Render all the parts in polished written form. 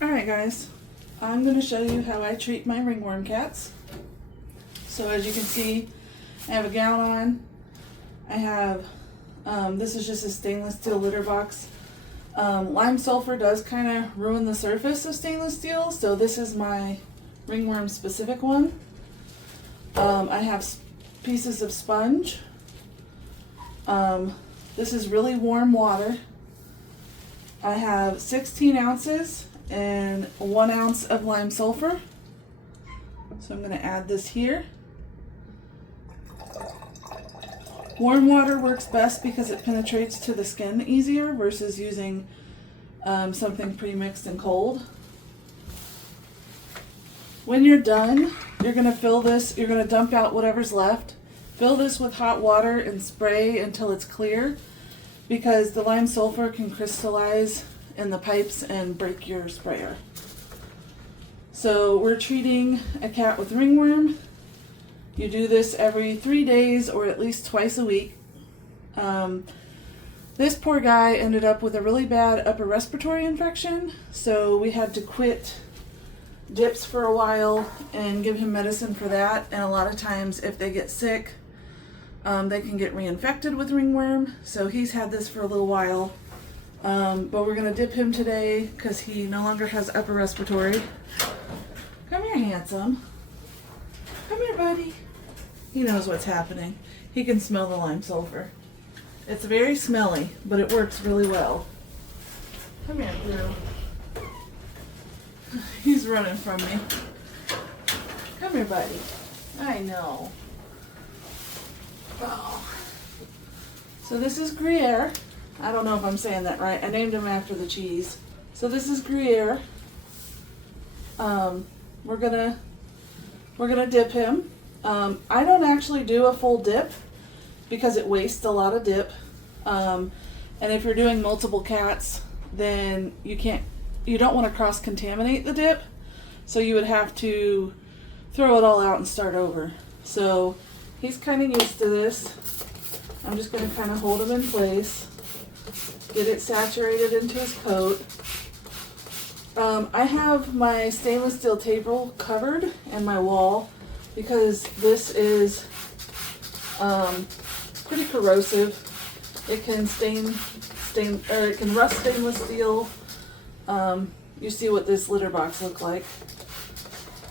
Alright guys, I'm going to show you how I treat my ringworm cats. So as you can see, I have a gown on. I have, this is just a stainless steel litter box. Lime sulfur does kind of ruin the surface of stainless steel, so this is my ringworm specific one. I have pieces of sponge. This is really warm water. I have 16 ounces and 1 ounce of lime sulfur. So I'm going to add this here. Warm water works best because it penetrates to the skin easier versus using something pre-mixed and cold. When you're done, you're going to fill this, you're going to dump out whatever's left. Fill this with hot water and spray until it's clear, because the lime sulfur can crystallize in the pipes and break your sprayer. So we're treating a cat with ringworm. You do this every 3 days or at least twice a week. This poor guy ended up with a really bad upper respiratory infection, so we had to quit dips for a while and give him medicine for that. And a lot of times if they get sick, they can get reinfected with ringworm. So he's had this for a little while. But we're going to dip him today because he no longer has upper respiratory. Come here, handsome. Come here, buddy. He knows what's happening. He can smell the lime sulfur. It's very smelly, but it works really well. Come here, girl. He's running from me. Come here, buddy. I know. Oh. So this is Gruyere. I don't know if I'm saying that right. I named him after the cheese. So this is Gruyere. We're gonna dip him. I don't actually do a full dip because it wastes a lot of dip. And if you're doing multiple cats, then you don't want to cross-contaminate the dip. So you would have to throw it all out and start over. So he's kind of used to this. I'm just going to kind of hold him in place. Get it saturated into his coat. I have my stainless steel table covered and my wall because this is pretty corrosive. It can it can rust stainless steel. You see what this litter box looks like.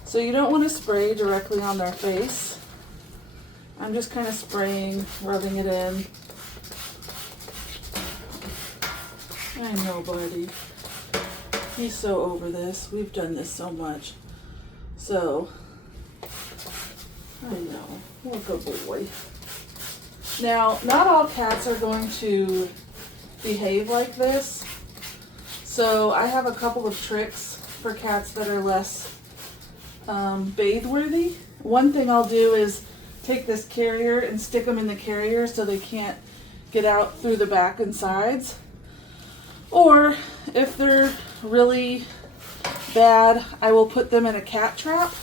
So you don't want to spray directly on their face. I'm just kind of spraying, rubbing it in. I know, buddy. He's so over this. We've done this so much. So, I know. What a good boy. Now, not all cats are going to behave like this. So, I have a couple of tricks for cats that are less bathe-worthy. One thing I'll do is take this carrier and stick them in the carrier so they can't get out through the back and sides. Or if they're really bad, I will put them in a cat trap,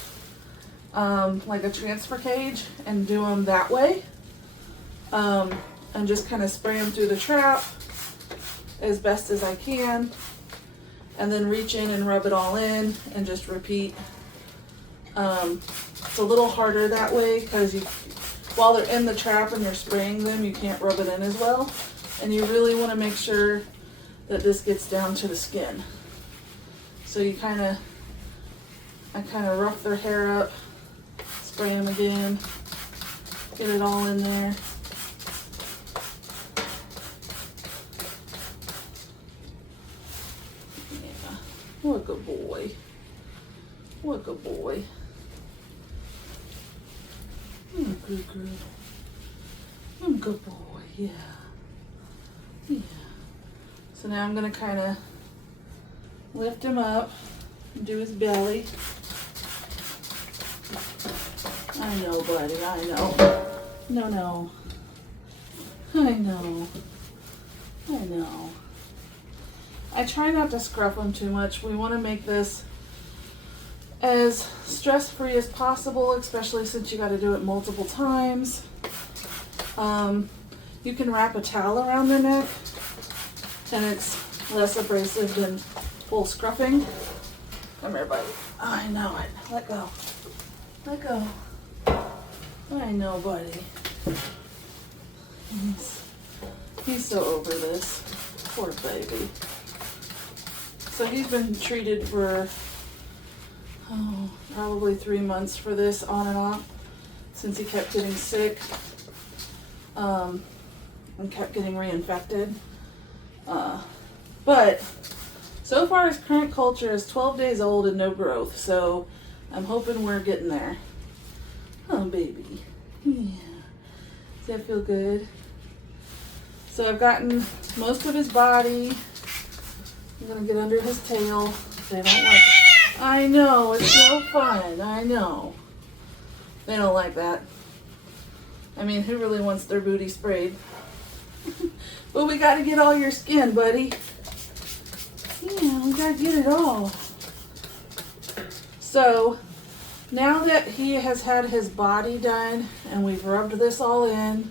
like a transfer cage, and do them that way. And just kind of spray them through the trap as best as I can, and then reach in and rub it all in and just repeat. It's a little harder that way because while they're in the trap and you're spraying them, you can't rub it in as well. And you really want to make sure that this gets down to the skin. So I kind of rough their hair up, spray them again, get it all in there. Yeah, what a good boy. What a good boy. Good girl. Good boy, yeah. Yeah. So now I'm going to kind of lift him up and do his belly. I know, buddy, I know. No. I know. I try not to scruff him too much. We want to make this as stress-free as possible, especially since you got to do it multiple times. You can wrap a towel around their neck and it's less abrasive than full scruffing. Come here, buddy. I know it. Let go. Let go. I know, buddy. He's so over this. Poor baby. So he's been treated for probably 3 months for this on and off since he kept getting sick and kept getting reinfected. But so far his current culture is 12 days old and no growth, so I'm hoping we're getting there. Oh, baby. Yeah. Does that feel good? So I've gotten most of his body. I'm gonna get under his tail. They don't like it. I know, it's so fun. I know. They don't like that. I mean, who really wants their booty sprayed? But we gotta get all your skin, buddy. Yeah, we gotta get it all. So, now that he has had his body done and we've rubbed this all in,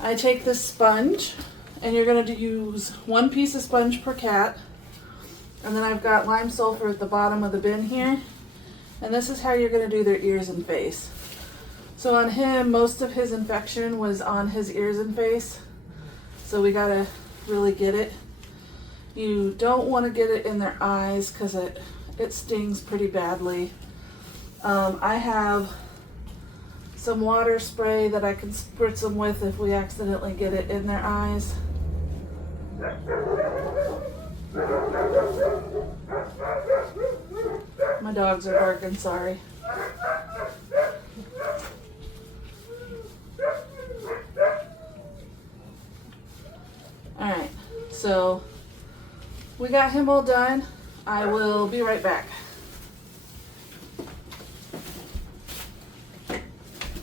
I take this sponge, and you're going to use 1 piece of sponge per cat. And then I've got lime sulfur at the bottom of the bin here. And this is how you're going to do their ears and face. So on him, most of his infection was on his ears and face. So we got to really get it. You don't want to get it in their eyes because it stings pretty badly. I have some water spray that I can spritz them with if we accidentally get it in their eyes. My dogs are barking, sorry. Alright, so we got him all done. I will be right back.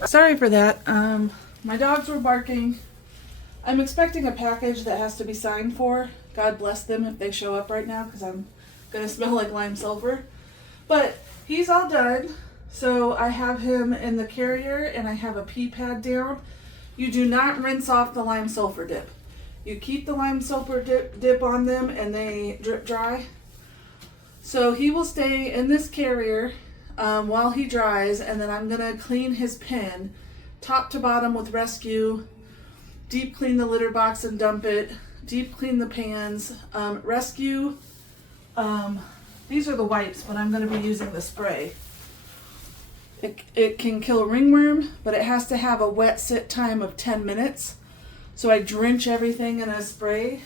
Sorry for that. My dogs were barking. I'm expecting a package that has to be signed for. God bless them if they show up right now because I'm going to smell like lime sulfur. But he's all done. So I have him in the carrier and I have a pee pad down. You do not rinse off the lime sulfur dip. You keep the lime sulfur dip on them and they drip dry. So he will stay in this carrier while he dries, and then I'm gonna clean his pen top to bottom with Rescue, deep clean the litter box and dump it, deep clean the pans. Rescue, these are the wipes, but I'm gonna be using the spray. It can kill ringworm, but it has to have a wet sit time of 10 minutes. So I drench everything in a spray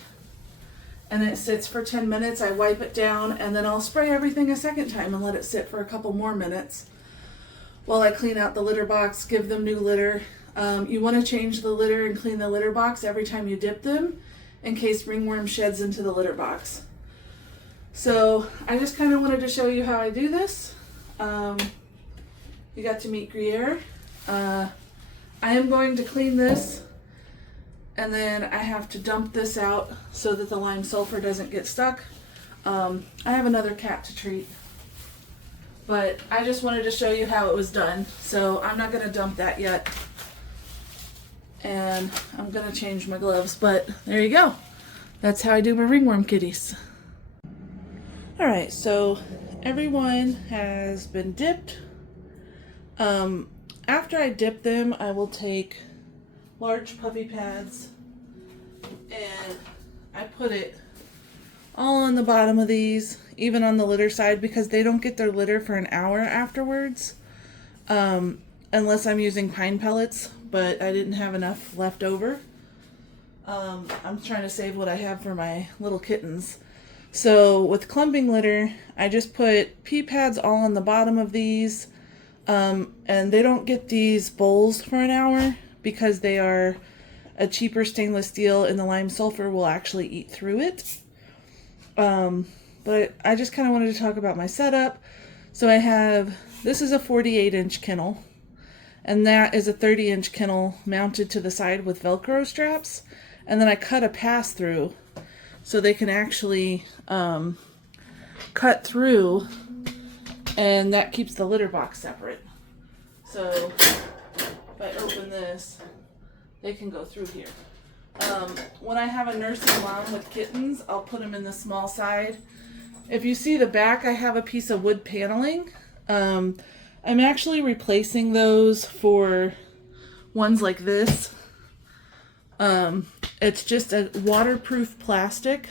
and it sits for 10 minutes. I wipe it down and then I'll spray everything a second time and let it sit for a couple more minutes while I clean out the litter box, give them new litter. You want to change the litter and clean the litter box every time you dip them in case ringworm sheds into the litter box. So I just kind of wanted to show you how I do this. You got to meet Gruyere. I am going to clean this and then I have to dump this out so that the lime sulfur doesn't get stuck. I have another cat to treat, but I just wanted to show you how it was done. So I'm not gonna dump that yet. And I'm gonna change my gloves, but there you go. That's how I do my ringworm kitties. All right, so everyone has been dipped. After I dip them, I will take large puppy pads and I put it all on the bottom of these, even on the litter side, because they don't get their litter for an hour afterwards, unless I'm using pine pellets, but I didn't have enough left over. I'm trying to save what I have for my little kittens. So with clumping litter, I just put pee pads all on the bottom of these, and they don't get these bowls for an hour because they are a cheaper stainless steel and the lime sulfur will actually eat through it. But I just kind of wanted to talk about my setup. So I have, this is a 48-inch kennel, and that is a 30-inch kennel mounted to the side with Velcro straps. And then I cut a pass through so they can actually cut through, and that keeps the litter box separate. So if I open this, they can go through here. When I have a nursing mom with kittens, I'll put them in the small side If you see the back, I have a piece of wood paneling. I'm actually replacing those for ones like this. It's just a waterproof plastic.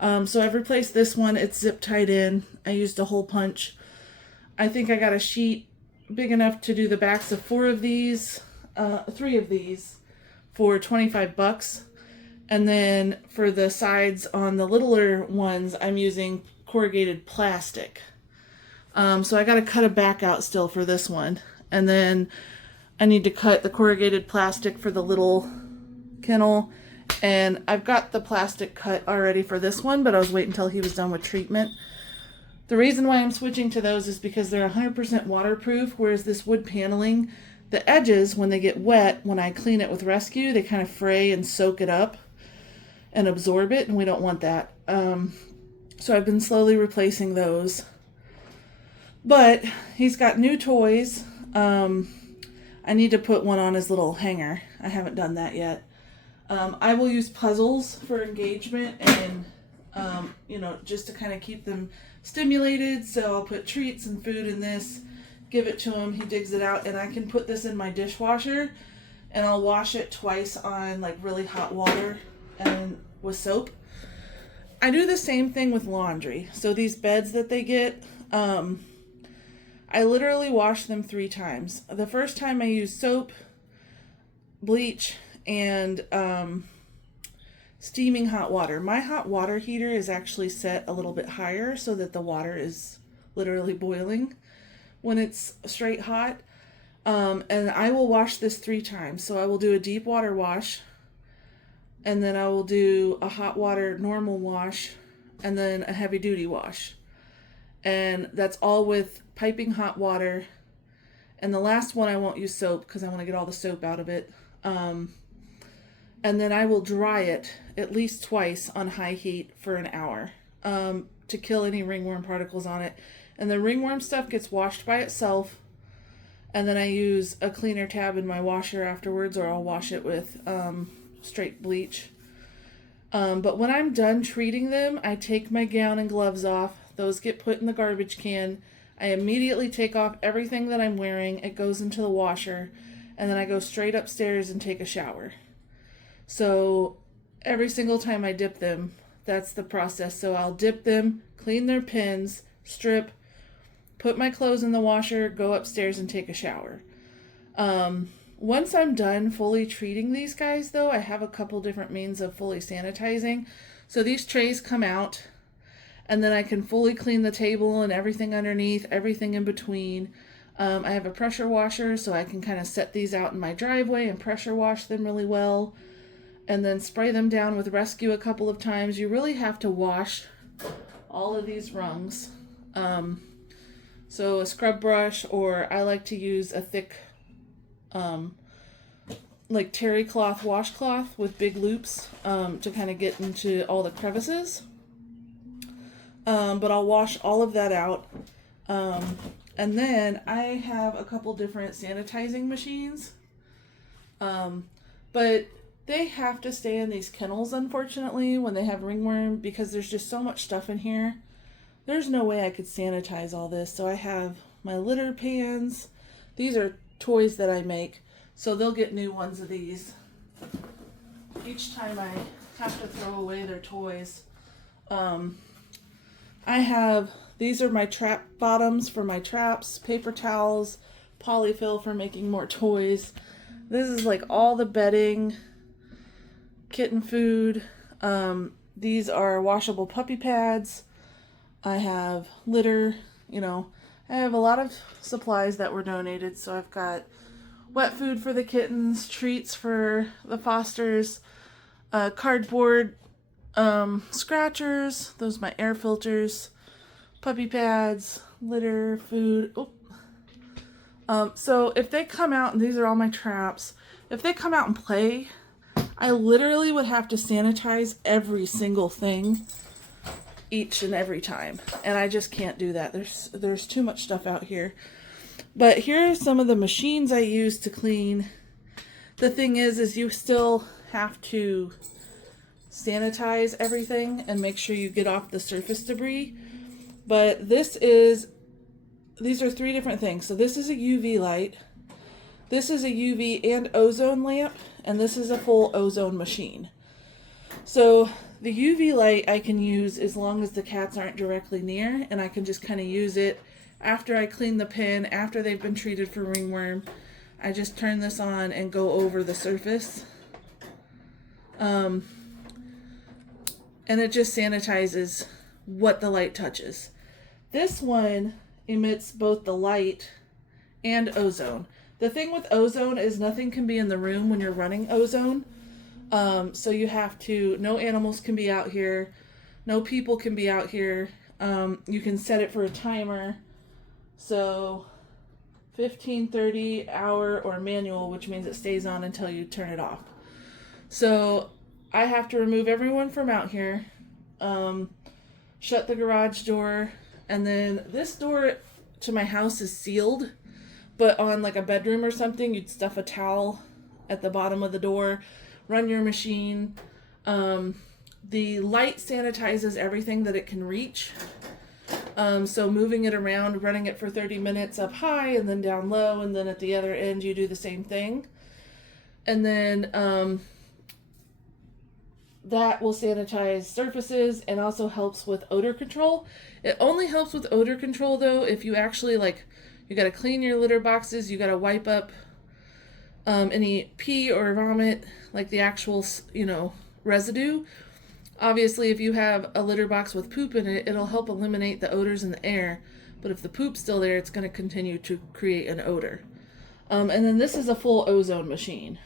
So I've replaced this one. It's zip tied in. I used a hole punch. I think I got a sheet big enough to do the backs of 3 of these for $25. And then for the sides on the littler ones, I'm using corrugated plastic. So I got to cut a back out still for this one. And then I need to cut the corrugated plastic for the little kennel. And I've got the plastic cut already for this one, but I was waiting until he was done with treatment. The reason why I'm switching to those is because they're 100% waterproof, whereas this wood paneling, the edges, when they get wet, when I clean it with Rescue, they kind of fray and soak it up and absorb it, and we don't want that. So I've been slowly replacing those. But he's got new toys. I need to put one on his little hanger. I haven't done that yet. I will use puzzles for engagement and, just to kind of keep them stimulated. So I'll put treats and food in this, give it to him. He digs it out, and I can put this in my dishwasher, and I'll wash it twice on like really hot water and with soap. I do the same thing with laundry. So these beds that they get, I literally wash them 3 times. The first time I use soap, bleach, and steaming hot water. My hot water heater is actually set a little bit higher so that the water is literally boiling when it's straight hot. And I will wash this 3 times. So I will do a deep water wash, and then I will do a hot water normal wash, and then a heavy duty wash. And that's all with piping hot water. And the last one I won't use soap because I want to get all the soap out of it. And then I will dry it at least twice on high heat for an hour to kill any ringworm particles on it. And the ringworm stuff gets washed by itself. And then I use a cleaner tab in my washer afterwards, or I'll wash it with straight bleach. But when I'm done treating them, I take my gown and gloves off. Those get put in the garbage can. I immediately take off everything that I'm wearing. It goes into the washer. And then I go straight upstairs and take a shower. So every single time I dip them, that's the process. So I'll dip them, clean their pins, strip, put my clothes in the washer, go upstairs and take a shower. Once I'm done fully treating these guys, though, I have a couple different means of fully sanitizing. So these trays come out, and then I can fully clean the table and everything underneath, everything in between. I have a pressure washer, so I can kind of set these out in my driveway and pressure wash them really well, and then spray them down with Rescue a couple of times. You really have to wash all of these rungs. So a scrub brush, or I like to use a thick like terry cloth washcloth with big loops to kind of get into all the crevices. But I'll wash all of that out. And then I have a couple different sanitizing machines. But they have to stay in these kennels, unfortunately, when they have ringworm, because there's just so much stuff in here. There's no way I could sanitize all this. So I have my litter pans. These are toys that I make, so they'll get new ones of these each time I have to throw away their toys. These are my trap bottoms for my traps, paper towels, polyfill for making more toys. This is like all the bedding, kitten food. These are washable puppy pads. I have litter, I have a lot of supplies that were donated. So I've got wet food for the kittens, treats for the fosters, cardboard scratchers, those are my air filters, puppy pads, litter, food. So if they come out, and these are all my traps, if they come out and play, I literally would have to sanitize every single thing each and every time, and I just can't do that. There's too much stuff out here. But here are some of the machines I use to clean. The thing is you still have to sanitize everything and make sure you get off the surface debris. But these are 3 different things. So this is a UV light, this is a UV and ozone lamp, and this is a full ozone machine. So the UV light I can use as long as the cats aren't directly near, and I can just kind of use it after I clean the pen, after they've been treated for ringworm. I just turn this on and go over the surface. And it just sanitizes what the light touches. This one emits both the light and ozone. The thing with ozone is nothing can be in the room when you're running ozone. So you have to, no animals can be out here, no people can be out here. You can set it for a timer. So 15, 30 hour or manual, which means it stays on until you turn it off. So I have to remove everyone from out here, shut the garage door, and then this door to my house is sealed, but on like a bedroom or something, you'd stuff a towel at the bottom of the door, run your machine. The light sanitizes everything that it can reach. So moving it around, running it for 30 minutes up high and then down low, and then at the other end you do the same thing. And then that will sanitize surfaces and also helps with odor control. It only helps with odor control though if you actually you got to clean your litter boxes, you got to wipe up any pee or vomit, like the actual, residue. Obviously, if you have a litter box with poop in it, it'll help eliminate the odors in the air. But if the poop's still there, it's going to continue to create an odor. And then this is a full ozone machine,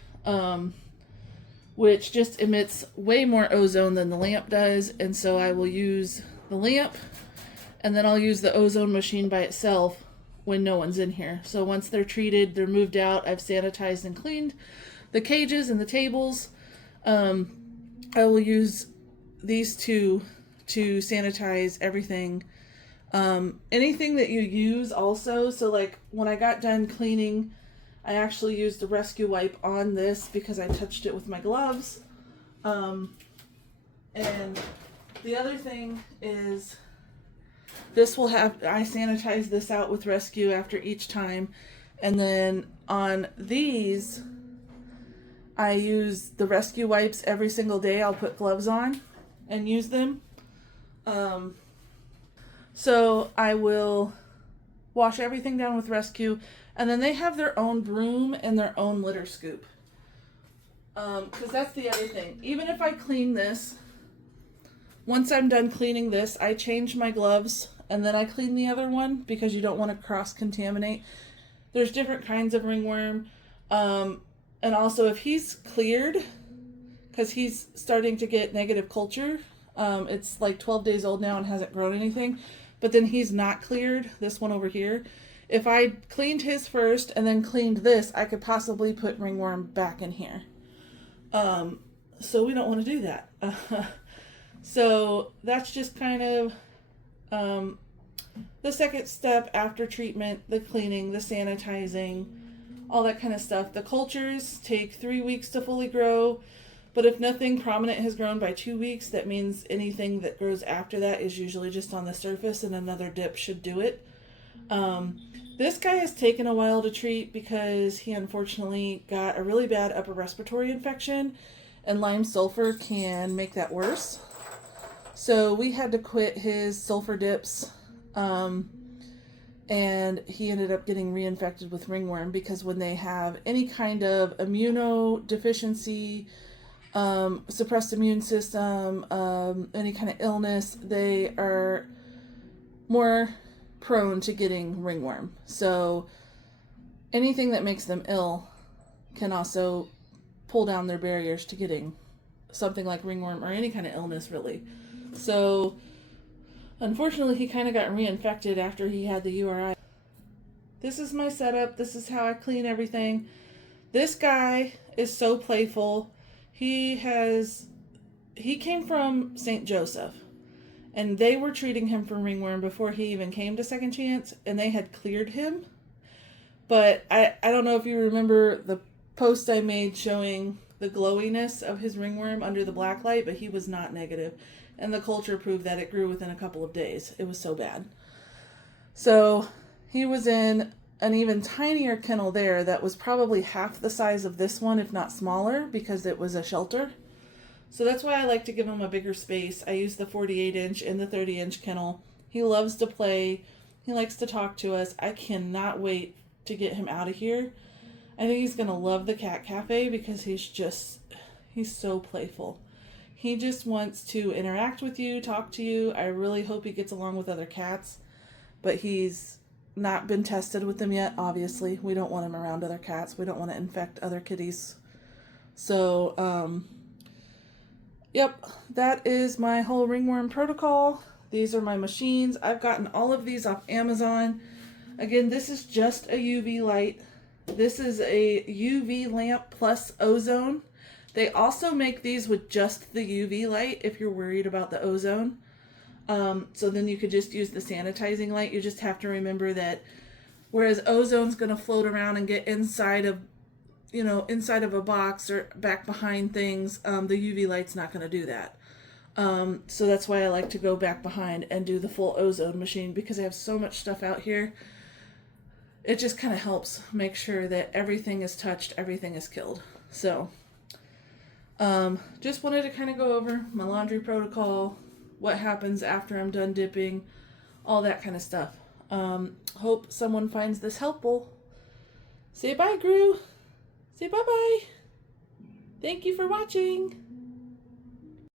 which just emits way more ozone than the lamp does. And so I will use the lamp, and then I'll use the ozone machine by itself when no one's in here. So once they're treated, they're moved out, I've sanitized and cleaned the cages and the tables. I will use these two to sanitize everything. Anything that you use also, so like when I got done cleaning, I actually used the rescue wipe on this because I touched it with my gloves. And the other thing is this will have, I sanitize this out with rescue after each time. And then on these, I use the rescue wipes every single day. I'll put gloves on and use them. So I will wash everything down with rescue, and then they have their own broom and their own litter scoop. Because that's the other thing. Even if I clean this, once I'm done cleaning this, I change my gloves and then I clean the other one because you don't want to cross-contaminate. There's different kinds of ringworm. And also if he's cleared, because he's starting to get negative culture, it's like 12 days old now and hasn't grown anything, but then he's not cleared, this one over here. If I cleaned his first and then cleaned this, I could possibly put ringworm back in here. So we don't want to do that. So that's just kind of the second step after treatment, the cleaning, the sanitizing, all that kind of stuff. The cultures take 3 weeks to fully grow, but if nothing prominent has grown by 2 weeks, that means anything that grows after that is usually just on the surface, and another dip should do it. This guy has taken a while to treat because he unfortunately got a really bad upper respiratory infection, and lime sulfur can make that worse. So we had to quit his sulfur dips, and he ended up getting reinfected with ringworm because when they have any kind of immunodeficiency, suppressed immune system, any kind of illness, they are more prone to getting ringworm. So anything that makes them ill can also pull down their barriers to getting something like ringworm or any kind of illness, really. So unfortunately, he kind of got reinfected after he had the URI. This is my setup. This is how I clean everything. This guy is so playful. He came from St. Joseph, and they were treating him for ringworm before he even came to Second Chance, and they had cleared him. But I don't know if you remember the post I made showing the glowiness of his ringworm under the black light, but he was not negative. And the culture proved that it grew within a couple of days. It was so bad. So he was in an even tinier kennel there that was probably half the size of this one, if not smaller, because it was a shelter. So that's why I like to give him a bigger space. I use the 48-inch and the 30-inch kennel. He loves to play. He likes to talk to us. I cannot wait to get him out of here. I think he's going to love the cat cafe because he's so playful. He just wants to interact with you, talk to you. I really hope he gets along with other cats, but he's not been tested with them yet, obviously. We don't want him around other cats. We don't want to infect other kitties. So, yep, that is my whole ringworm protocol. These are my machines. I've gotten all of these off Amazon. Again, this is just a UV light. This is a UV lamp plus ozone. They also make these with just the UV light if you're worried about the ozone. So then you could just use the sanitizing light. You just have to remember that whereas ozone's going to float around and get inside of a box or back behind things, the UV light's not going to do that. So that's why I like to go back behind and do the full ozone machine, because I have so much stuff out here. It just kind of helps make sure that everything is touched, everything is killed. So, just wanted to kind of go over my laundry protocol, what happens after I'm done dipping, all that kind of stuff. Hope someone finds this helpful. Say bye, Gru. Say bye-bye. Thank you for watching.